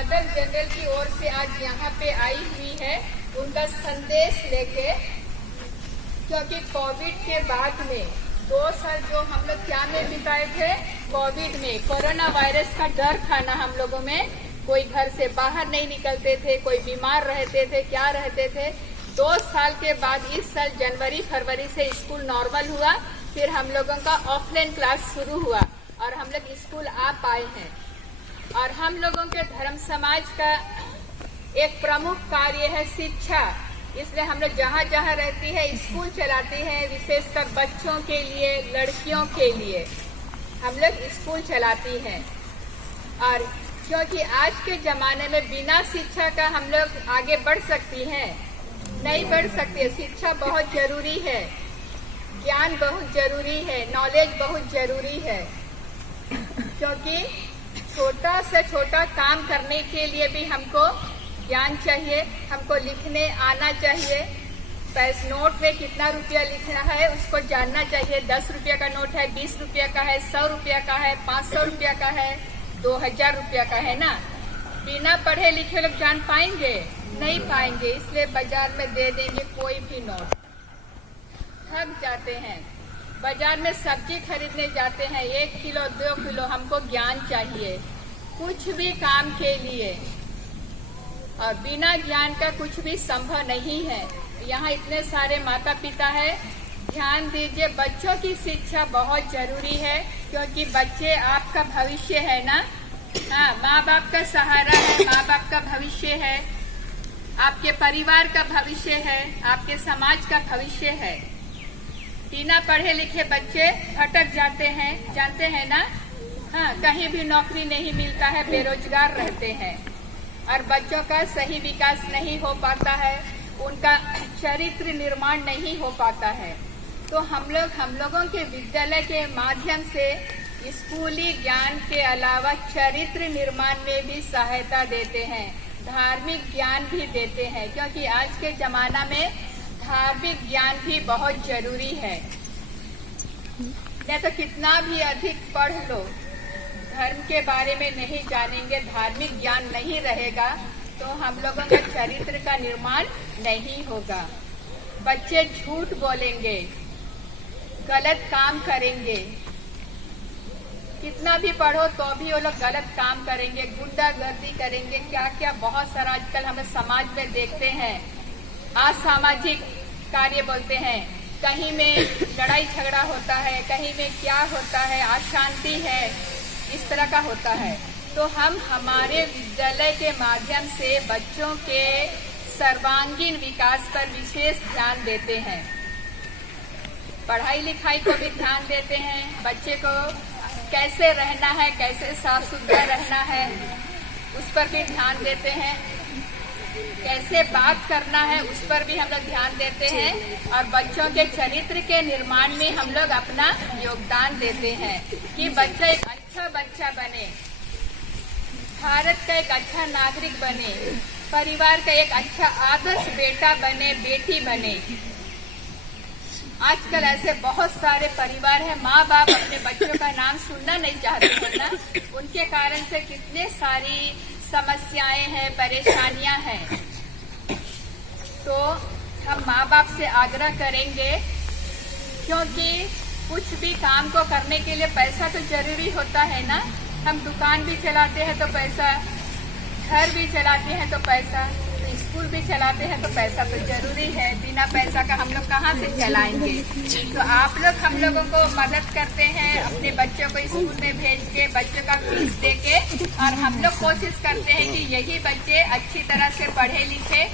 Mother general की ओर से आज यहाँ पे आई हुई है उनका संदेश लेके, क्योंकि कोविड के बाद में 2 साल जो हम लोग क्या में बिताए थे, कोविड में कोरोना वायरस का डर था ना हम लोगों में, कोई घर से बाहर नहीं निकलते थे, कोई बीमार रहते थे, क्या रहते थे। 2 साल के बाद इस साल जनवरी फरवरी से स्कूल नॉर्मल हुआ, फिर हम लोगों का ऑफलाइन क्लास शुरू हुआ और हम लोग स्कूल आ पाए हैं। और हम लोगों के धर्म समाज का एक प्रमुख कार्य है शिक्षा, इसलिए हम लोग जहाँ जहाँ रहती है स्कूल चलाते हैं, विशेषकर बच्चों के लिए, लड़कियों के लिए हम लोग स्कूल चलाती हैं। और क्योंकि आज के ज़माने में बिना शिक्षा का हम लोग आगे बढ़ सकती हैं, नहीं बढ़ सकते। शिक्षा बहुत जरूरी है, ज्ञान बहुत जरूरी है, नॉलेज बहुत जरूरी है, क्योंकि छोटा से छोटा काम करने के लिए भी हमको ज्ञान चाहिए, हमको लिखने आना चाहिए। पैसे नोट में कितना रुपया लिखना है उसको जानना चाहिए। 10 रुपया का नोट है, 20 रुपया का है, 100 रुपया का है, 500 रुपया का है, 2000 रुपया का है ना। बिना पढ़े लिखे लोग जान पाएंगे? नहीं पाएंगे। इसलिए बाजार में दे देंगे कोई भी नोट, थक जाते हैं। बाजार में सब्जी खरीदने जाते हैं, 1 किलो 2 किलो, हमको ज्ञान चाहिए कुछ भी काम के लिए, और बिना ज्ञान का कुछ भी संभव नहीं है। यहाँ इतने सारे माता पिता है, ध्यान दीजिए, बच्चों की शिक्षा बहुत जरूरी है, क्योंकि बच्चे आपका भविष्य है ना। हाँ, माँ बाप का सहारा है, माँ बाप का भविष्य है, आपके परिवार का भविष्य है, आपके समाज का भविष्य है। बिना पढ़े लिखे बच्चे भटक जाते हैं, जानते हैं ना। हाँ, कहीं भी नौकरी नहीं मिलता है, बेरोजगार रहते हैं, और बच्चों का सही विकास नहीं हो पाता है, उनका चरित्र निर्माण नहीं हो पाता है। तो हम लोगों के विद्यालय के माध्यम से स्कूली ज्ञान के अलावा चरित्र निर्माण में भी सहायता देते हैं, धार्मिक ज्ञान भी देते हैं, क्योंकि आज के जमाना में धार्मिक ज्ञान भी बहुत जरूरी है। नहीं तो कितना भी अधिक पढ़ लो, धर्म के बारे में नहीं जानेंगे, धार्मिक ज्ञान नहीं रहेगा, तो हम लोगों का चरित्र का निर्माण नहीं होगा। बच्चे झूठ बोलेंगे, गलत काम करेंगे, कितना भी पढ़ो तो भी वो लोग गलत काम करेंगे, गुंडागर्दी करेंगे, क्या क्या बहुत सारा आजकल हमें समाज में देखते हैं। असामाजिक कार्य बोलते हैं, कहीं में लड़ाई झगड़ा होता है, कहीं में क्या होता है, अशांति है, इस तरह का होता है। तो हम हमारे विद्यालय के माध्यम से बच्चों के सर्वांगीण विकास पर विशेष ध्यान देते हैं, पढ़ाई लिखाई को भी ध्यान देते हैं, बच्चे को कैसे रहना है, कैसे साफ सुथरा रहना है उस पर भी ध्यान देते हैं, कैसे बात करना है उस पर भी हम लोग ध्यान देते हैं, और बच्चों के चरित्र के निर्माण में हम लोग अपना योगदान देते हैं कि बच्चा एक अच्छा बच्चा बने, भारत का एक अच्छा नागरिक बने, परिवार का एक अच्छा आदर्श बेटा बने, बेटी बने। आजकल ऐसे बहुत सारे परिवार हैं, माँ बाप अपने बच्चों का नाम सुनना नहीं चाहते हैं ना, उनके कारण से कितने सारी समस्याएं हैं, परेशानियां हैं। तो हम माँ बाप से आग्रह करेंगे, क्योंकि कुछ भी काम को करने के लिए पैसा तो जरूरी होता है ना। हम दुकान भी चलाते हैं तो पैसा, घर भी चलाते हैं तो पैसा, स्कूल भी चलाते हैं तो पैसा तो जरूरी है। बिना पैसा का हम लोग कहाँ से चलाएंगे। तो आप लोग हम लोगों को मदद करते हैं अपने बच्चों को स्कूल में भेज के, बच्चों का फीस दे के, और हम लोग कोशिश करते हैं कि यही बच्चे अच्छी तरह से पढ़े लिखे,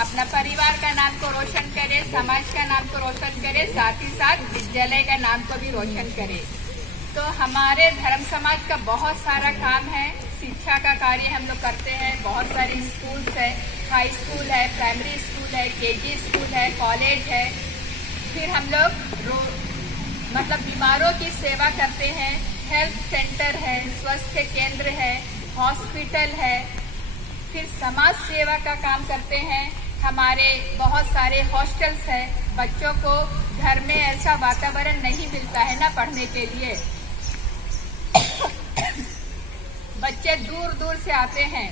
अपना परिवार का नाम को रोशन करे, समाज का नाम को रोशन करे, साथ ही साथ विद्यालय का नाम को भी रोशन करे। तो हमारे धर्म समाज का बहुत सारा काम है, शिक्षा का कार्य हम लोग करते हैं। बहुत सारे स्कूल्स है, हाई स्कूल है, प्राइमरी स्कूल है, केजी स्कूल है, कॉलेज है। फिर हम लोग मतलब बीमारों की सेवा करते हैं, हेल्थ सेंटर है, स्वास्थ्य केंद्र है, हॉस्पिटल है। फिर समाज सेवा का काम करते हैं, हमारे बहुत सारे हॉस्टल्स हैं। बच्चों को घर में ऐसा वातावरण नहीं मिलता है ना पढ़ने के लिए। बच्चे दूर दूर से आते हैं,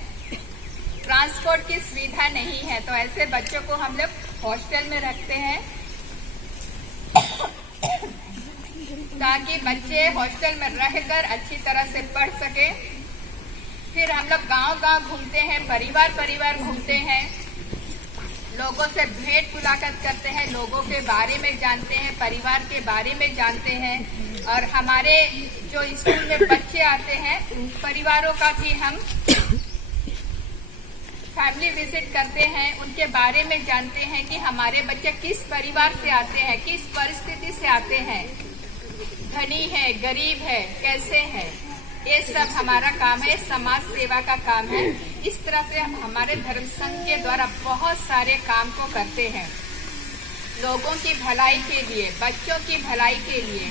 ट्रांसपोर्ट की सुविधा नहीं है, तो ऐसे बच्चों को हम लोग हॉस्टल में रखते हैं ताकि बच्चे हॉस्टल में रहकर अच्छी तरह से पढ़ सके। फिर हम लोग गांव-गांव घूमते हैं, परिवार परिवार घूमते हैं, लोगों से भेंट मुलाकात करते हैं, लोगों के बारे में जानते हैं, परिवार के बारे में जानते हैं। और हमारे जो स्कूल में बच्चे आते हैं उन परिवारों का भी हम फैमिली विजिट करते हैं, उनके बारे में जानते हैं कि हमारे बच्चे किस परिवार से आते हैं, किस परिस्थिति से आते हैं, धनी है, गरीब है, कैसे हैं। ये सब हमारा काम है, समाज सेवा का काम है। इस तरह से हमारे धर्म संघ के द्वारा बहुत सारे काम को करते हैं, लोगों की भलाई के लिए, बच्चों की भलाई के लिए।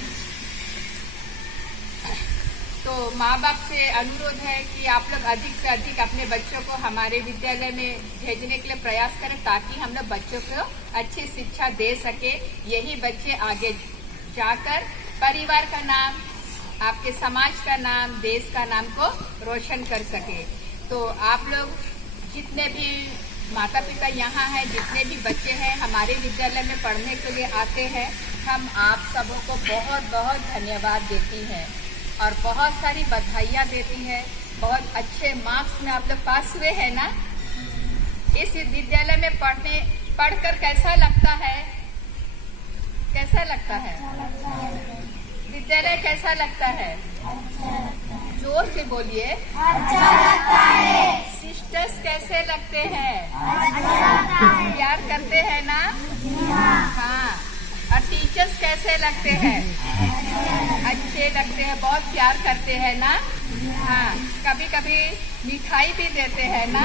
तो माँ बाप से अनुरोध है कि आप लोग अधिक से अधिक अपने बच्चों को हमारे विद्यालय में भेजने के लिए प्रयास करें, ताकि हम लोग बच्चों को अच्छी शिक्षा दे सके। यही बच्चे आगे जाकर परिवार का नाम, आपके समाज का नाम, देश का नाम को रोशन कर सके। तो आप लोग जितने भी माता पिता यहाँ हैं, जितने भी बच्चे हैं हमारे विद्यालय में पढ़ने के लिए आते हैं, हम आप सबों को बहुत बहुत धन्यवाद देती हैं और बहुत सारी बधाइयाँ देती हैं। बहुत अच्छे मार्क्स में आप लोग पास हुए हैं ना। इस विद्यालय में पढ़कर कैसा लगता है? कैसा लगता है? विद्यालय कैसा लगता है? जोर से बोलिए। अच्छा लगता है। सिस्टर्स कैसे लगते हैं? अच्छा लगता है। प्यार करते हैं ना? हाँ। और टीचर्स कैसे लगते हैं? अच्छे लगते हैं, बहुत प्यार करते हैं ना। हाँ, कभी कभी मिठाई भी देते हैं ना।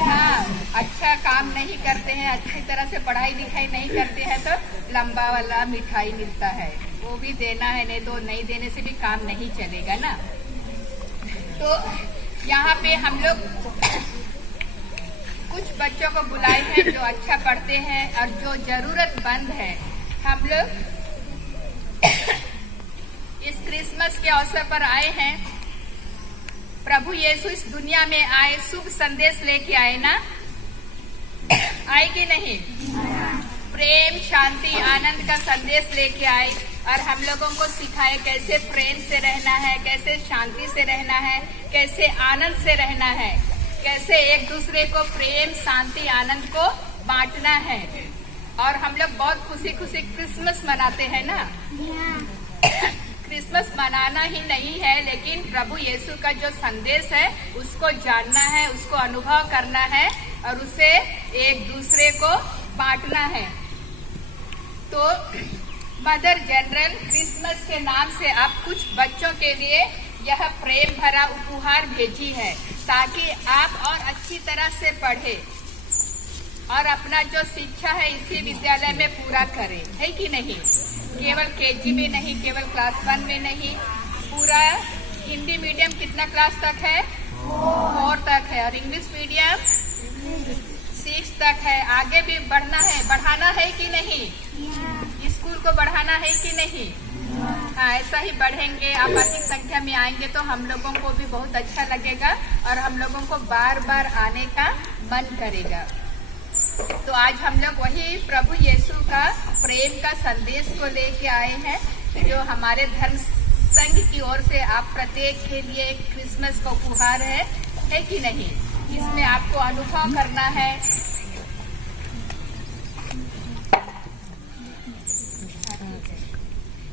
हाँ, अच्छा काम नहीं करते हैं, अच्छी तरह से पढ़ाई लिखाई नहीं करते हैं तो लंबा वाला मिठाई मिलता है, वो भी देना है, नहीं तो नहीं देने से भी काम नहीं चलेगा ना। तो यहाँ पे हम लोग कुछ बच्चों को बुलाए हैं जो अच्छा पढ़ते हैं और जो जरूरतमंद है। हम लोग इस क्रिसमस के अवसर पर आए हैं। प्रभु यीशु इस दुनिया में आए, शुभ संदेश लेके आए ना। आए कि नहीं? प्रेम, शांति, आनंद का संदेश लेके आए और हम लोगों को सिखाए कैसे प्रेम से रहना है, कैसे शांति से रहना है, कैसे आनंद से रहना है, कैसे एक दूसरे को प्रेम, शांति, आनंद को बांटना है। और हम लोग बहुत खुशी खुशी क्रिसमस मनाते हैं ना। क्रिसमस मनाना ही नहीं है, लेकिन प्रभु यीशु का जो संदेश है उसको जानना है, उसको अनुभव करना है और उसे एक दूसरे को बांटना है। तो मदर जनरल क्रिसमस के नाम से आप कुछ बच्चों के लिए यह प्रेम भरा उपहार भेजी है, ताकि आप और अच्छी तरह से पढ़े और अपना जो शिक्षा है इसी विद्यालय में पूरा करें, है कि नहीं? केवल केजी में नहीं, केवल क्लास 1 में नहीं, पूरा हिंदी मीडियम कितना क्लास तक है? 4 तक है। और इंग्लिश मीडियम 6 तक है। आगे भी बढ़ाना है कि नहीं? स्कूल को बढ़ाना है कि नहीं? हाँ, ऐसा ही बढ़ेंगे, आप अधिक संख्या में आएंगे तो हम लोगों को भी बहुत अच्छा लगेगा और हम लोगों को बार बार आने का मन करेगा। तो आज हम लोग वही प्रभु यीशु का प्रेम का संदेश को लेके आए हैं, जो हमारे धर्म संघ की ओर से आप प्रत्येक के लिए एक क्रिसमस का उपहार है कि नहीं? इसमें आपको अनुभव करना है।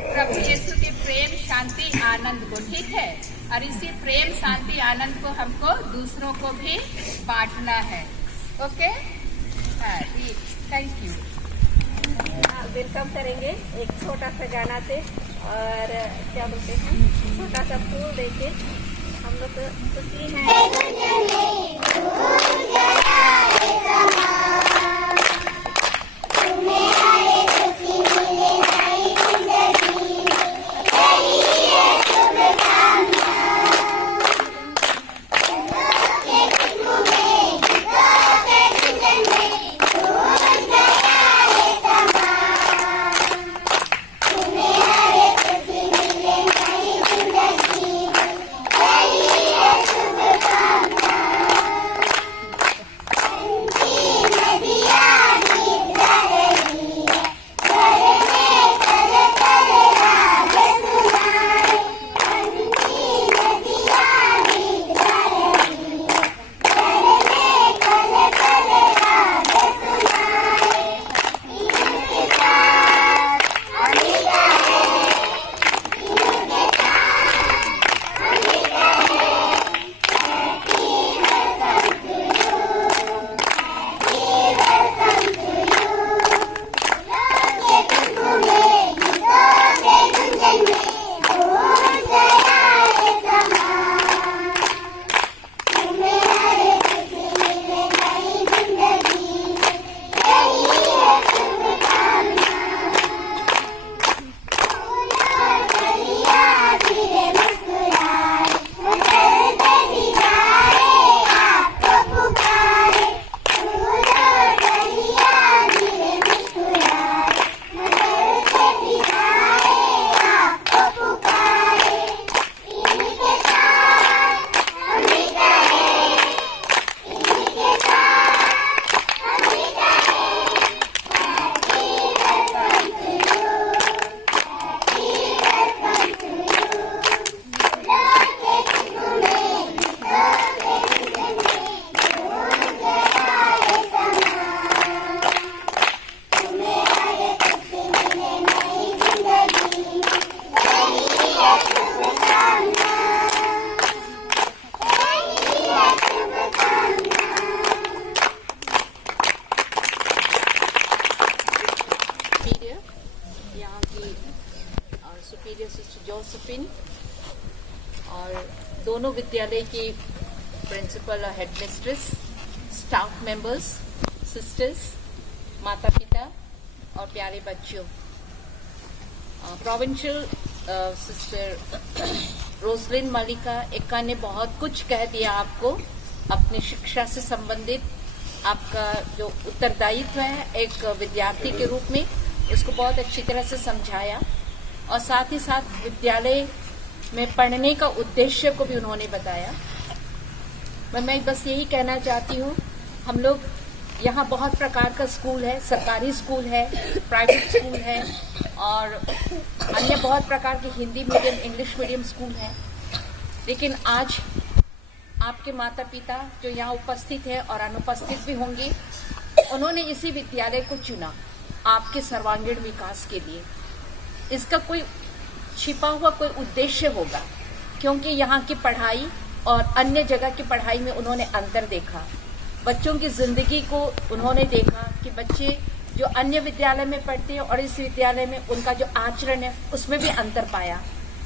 प्रभु यीशु के प्रेम, शांति, आनंद को, ठीक है? और इसी प्रेम, शांति, आनंद को हमको दूसरों को भी बांटना है। ओके? हाँ, थैंक यू। वेलकम करेंगे एक छोटा सा गाना से और क्या बोलते हैं, छोटा सा फूल देके हम लोग खुशी हैं। शुभ जोसेफिन और दोनों विद्यालय की प्रिंसिपल और हेडमिस्ट्रेस, स्टाफ मेंबर्स, सिस्टर्स, माता पिता और प्यारे बच्चों। प्रोविंशियल सिस्टर रोजलिन मलिका एक्का ने बहुत कुछ कह दिया आपको अपनी शिक्षा से संबंधित। आपका जो उत्तरदायित्व है एक विद्यार्थी के रूप में, उसको बहुत अच्छी तरह से समझाया और साथ ही साथ विद्यालय में पढ़ने का उद्देश्य को भी उन्होंने बताया। मैं बस यही कहना चाहती हूँ, हम लोग यहाँ बहुत प्रकार का स्कूल है, सरकारी स्कूल है, प्राइवेट स्कूल है और अन्य बहुत प्रकार के Hindi medium, English medium school हैं। लेकिन आज आपके माता पिता जो यहाँ उपस्थित है और अनुपस्थित भी होंगे, उन्होंने इसी विद्यालय को चुना आपके सर्वांगीण विकास के लिए। इसका कोई छिपा हुआ कोई उद्देश्य होगा, क्योंकि यहाँ की पढ़ाई और अन्य जगह की पढ़ाई में उन्होंने अंतर देखा। बच्चों की जिंदगी को उन्होंने देखा कि बच्चे जो अन्य विद्यालय में पढ़ते हैं और इस विद्यालय में उनका जो आचरण है उसमें भी अंतर पाया।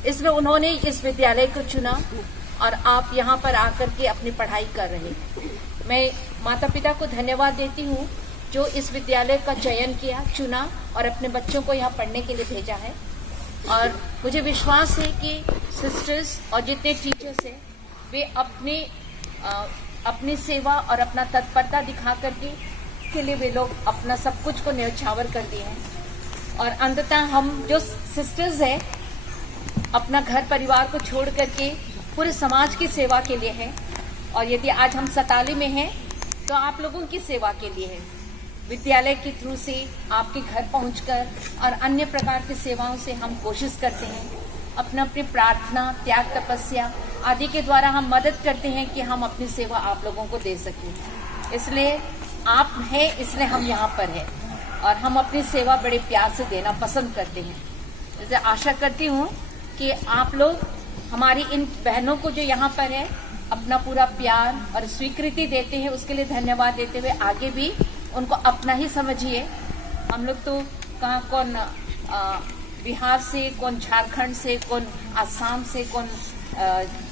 इसलिए उन्होंने इस विद्यालय को चुना और आप यहाँ पर आकर के अपनी पढ़ाई कर रहे हैं। मैं माता पिता को धन्यवाद देती हूँ जो इस विद्यालय का चयन किया, चुना और अपने बच्चों को यहाँ पढ़ने के लिए भेजा है। और मुझे विश्वास है कि सिस्टर्स और जितने टीचर्स हैं वे अपनी सेवा और अपना तत्परता दिखा करके के लिए वे लोग अपना सब कुछ को न्यौछावर कर दिए हैं। और अंततः हम जो सिस्टर्स हैं अपना घर परिवार को छोड़ करके पूरे समाज की सेवा के लिए है। और यदि आज हम सताली में हैं तो आप लोगों की सेवा के लिए है। विद्यालय के थ्रू से आपके घर पहुंचकर और अन्य प्रकार की सेवाओं से हम कोशिश करते हैं, अपनी प्रार्थना, त्याग, तपस्या आदि के द्वारा हम मदद करते हैं कि हम अपनी सेवा आप लोगों को दे सकें। इसलिए आप हैं, इसलिए हम यहाँ पर हैं और हम अपनी सेवा बड़े प्यार से देना पसंद करते हैं। जैसे आशा करती हूँ कि आप लोग हमारी इन बहनों को जो यहाँ पर है अपना पूरा प्यार और स्वीकृति देते हैं, उसके लिए धन्यवाद देते हुए आगे भी उनको अपना ही समझिए। हम लोग तो कहाँ कौन बिहार से, कौन झारखंड से, कौन आसाम से, कौन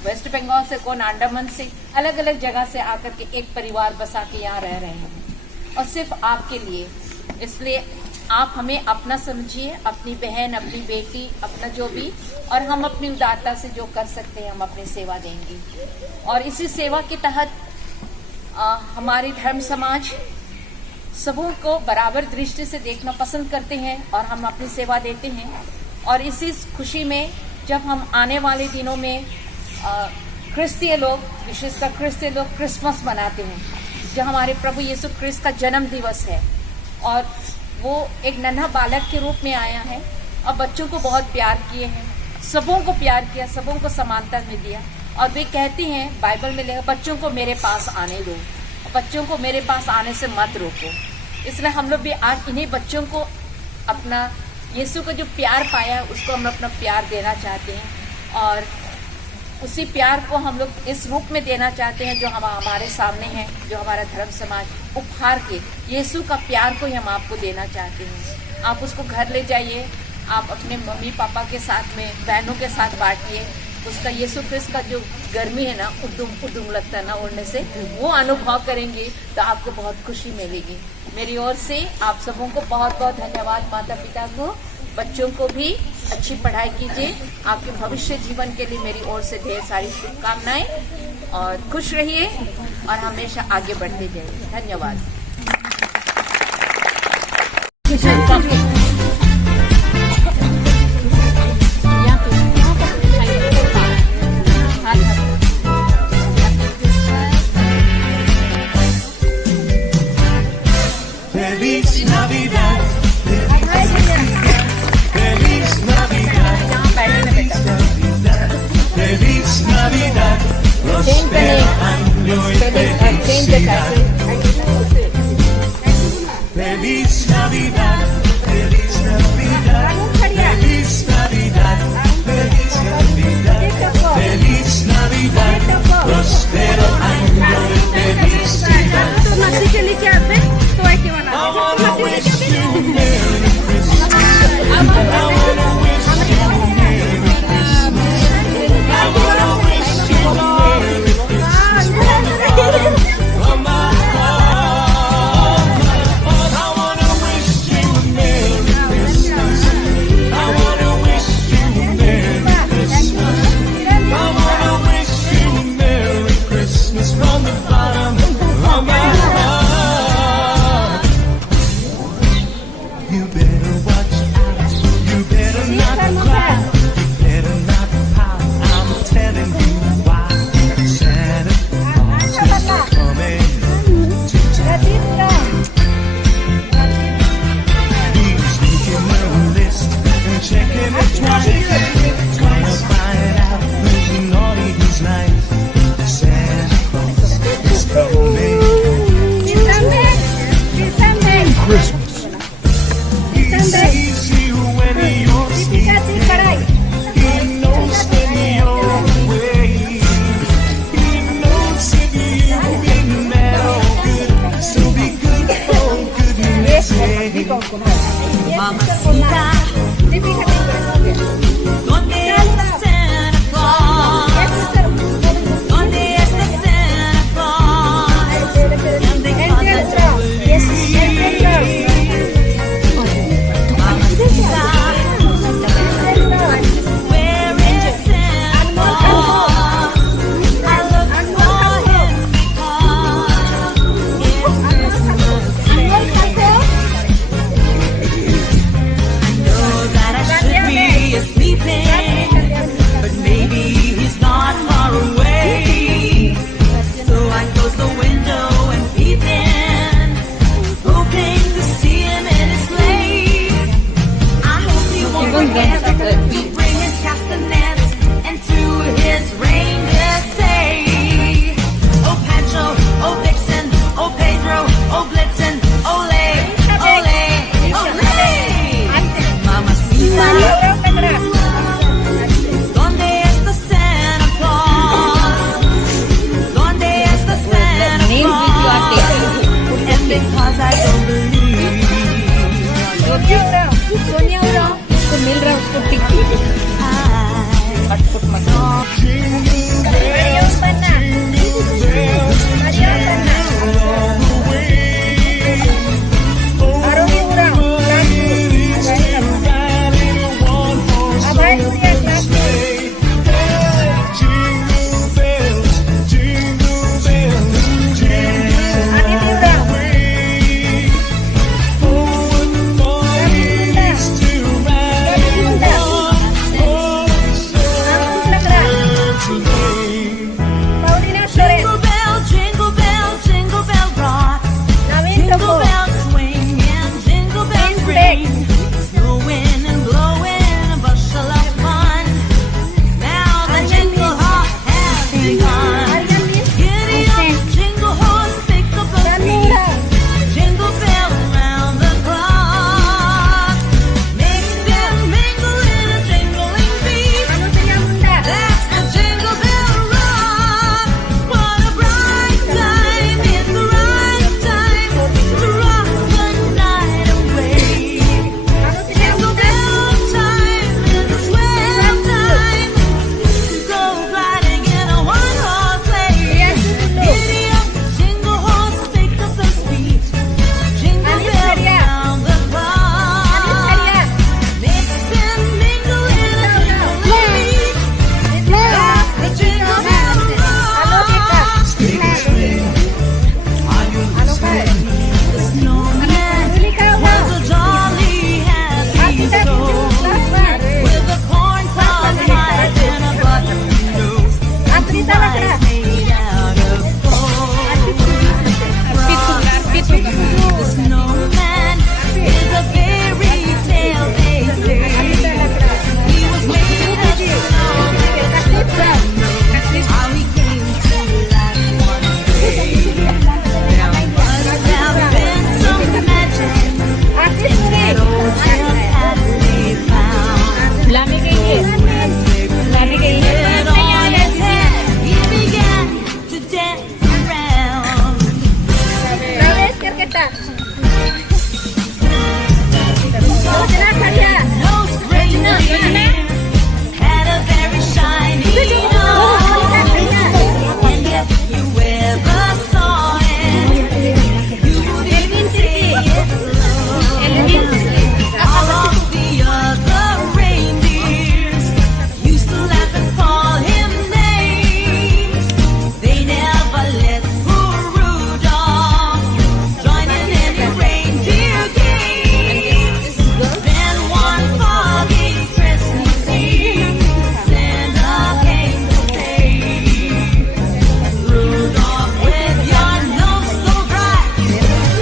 वेस्ट बंगाल से, कौन अंडमान से, अलग अलग जगह से आकर के एक परिवार बसा के यहाँ रह रहे हैं और सिर्फ आपके लिए। इसलिए आप हमें अपना समझिए, अपनी बहन, अपनी बेटी, अपना जो भी, और हम अपनी उदारता से जो कर सकते हैं हम अपनी सेवा देंगे। और इसी सेवा के तहत हमारी धर्म समाज सबों को बराबर दृष्टि से देखना पसंद करते हैं और हम अपनी सेवा देते हैं। और इसी खुशी में जब हम आने वाले दिनों में क्रिस्तीय लोग, विशेषकर क्रिस्तीय लोग क्रिसमस मनाते हैं, जो हमारे प्रभु यीशु क्रिस्त का जन्म दिवस है, और वो एक नन्हा बालक के रूप में आया है और बच्चों को बहुत प्यार किए हैं, सबों को प्यार किया, सबों को समानता में दिया। और वे कहती हैं, बाइबल में लिखा, बच्चों को मेरे पास आने दो, बच्चों को मेरे पास आने से मत रोको। इसलिए हम लोग भी आज इन्हीं बच्चों को अपना यीशु का जो प्यार पाया है उसको हम अपना प्यार देना चाहते हैं और उसी प्यार को हम लोग इस रूप में देना चाहते हैं जो हमारे सामने है, जो हमारा धर्म समाज उपहार के यीशु का प्यार को ही हम आपको देना चाहते हैं। आप उसको घर ले जाइए, आप अपने मम्मी पापा के साथ में, बहनों के साथ बांटिए। उसका यीशु क्रिस्त का जो गर्मी है ना, उदुम लगता है ना उड़ने से, वो अनुभव करेंगे तो आपको बहुत खुशी मिलेगी। मेरी ओर से आप सबों को बहुत बहुत धन्यवाद। माता पिता को, बच्चों को भी अच्छी पढ़ाई कीजिए। आपके भविष्य जीवन के लिए मेरी ओर से ढेर सारी शुभकामनाएं और खुश रहिए और हमेशा आगे बढ़ते जाइए। धन्यवाद। Feliz Navidad, Feliz Navidad, Feliz Navidad, próspero año y felicidad. Feliz Navidad, Feliz Navidad, Feliz Navidad, Feliz Navidad, Feliz Navidad, próspero año y felicidad. I wanna wish you Merry Christmas. I wanna wish you Merry Christmas. close the window and peep in, hoping to see him in his sleigh. I hope he won't forget to bring his castanets and to his reindeer say, oh Pancho, oh Vixen, oh Pedro, oh Blitzen, ole, ole, ole. Mamacita, ¿dónde está Santa Claus? ¿Dónde está Santa Claus? And because I don't believe, Sonia Oraon उसको मिल रहा है उसको ticket jingle bell, jingle bell rock, jingle bells swing and jingle bells ring, snowing and blowing a bushel of fun. Now the jingle hop has begun. Giddy up, jingle horse, pick up the speed, jingle bells round the clock, mix and mingle in a jingling beat. That's the jingle bell rock. What a bright time! It's the right time to rock the night away. Jingle bell time is a swell time to go riding in a one-horse sleigh. Giddy up, jingle horse, pick up the speed. Jingle bell round the clock. Mix and mingle in a jingling beat. That's the jingle bell rock. The snowman has a jolly happy soul, with a corn-cob pipe and a button nose, and eyes made out of gold. The snowman is a fairy tale, they say. He was made of snow with a button nose. How he came to life one day. There must have been some magic in that old town that they found. लाने गई है लाने गई है It on his head, he began to dance around. प्रवेश करके टाक No reindeer had a very shiny nose. And if you ever saw it, you would even say it glows. All of the other reindeers used to laugh and call him names. They never let poor Rudolph join in any reindeer games. Then one foggy Christmas Eve, Santa came to say, Rudolph, with your nose so bright,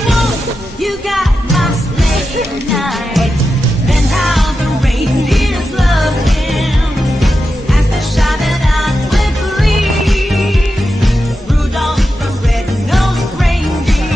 whoa, you got my sleigh tonight.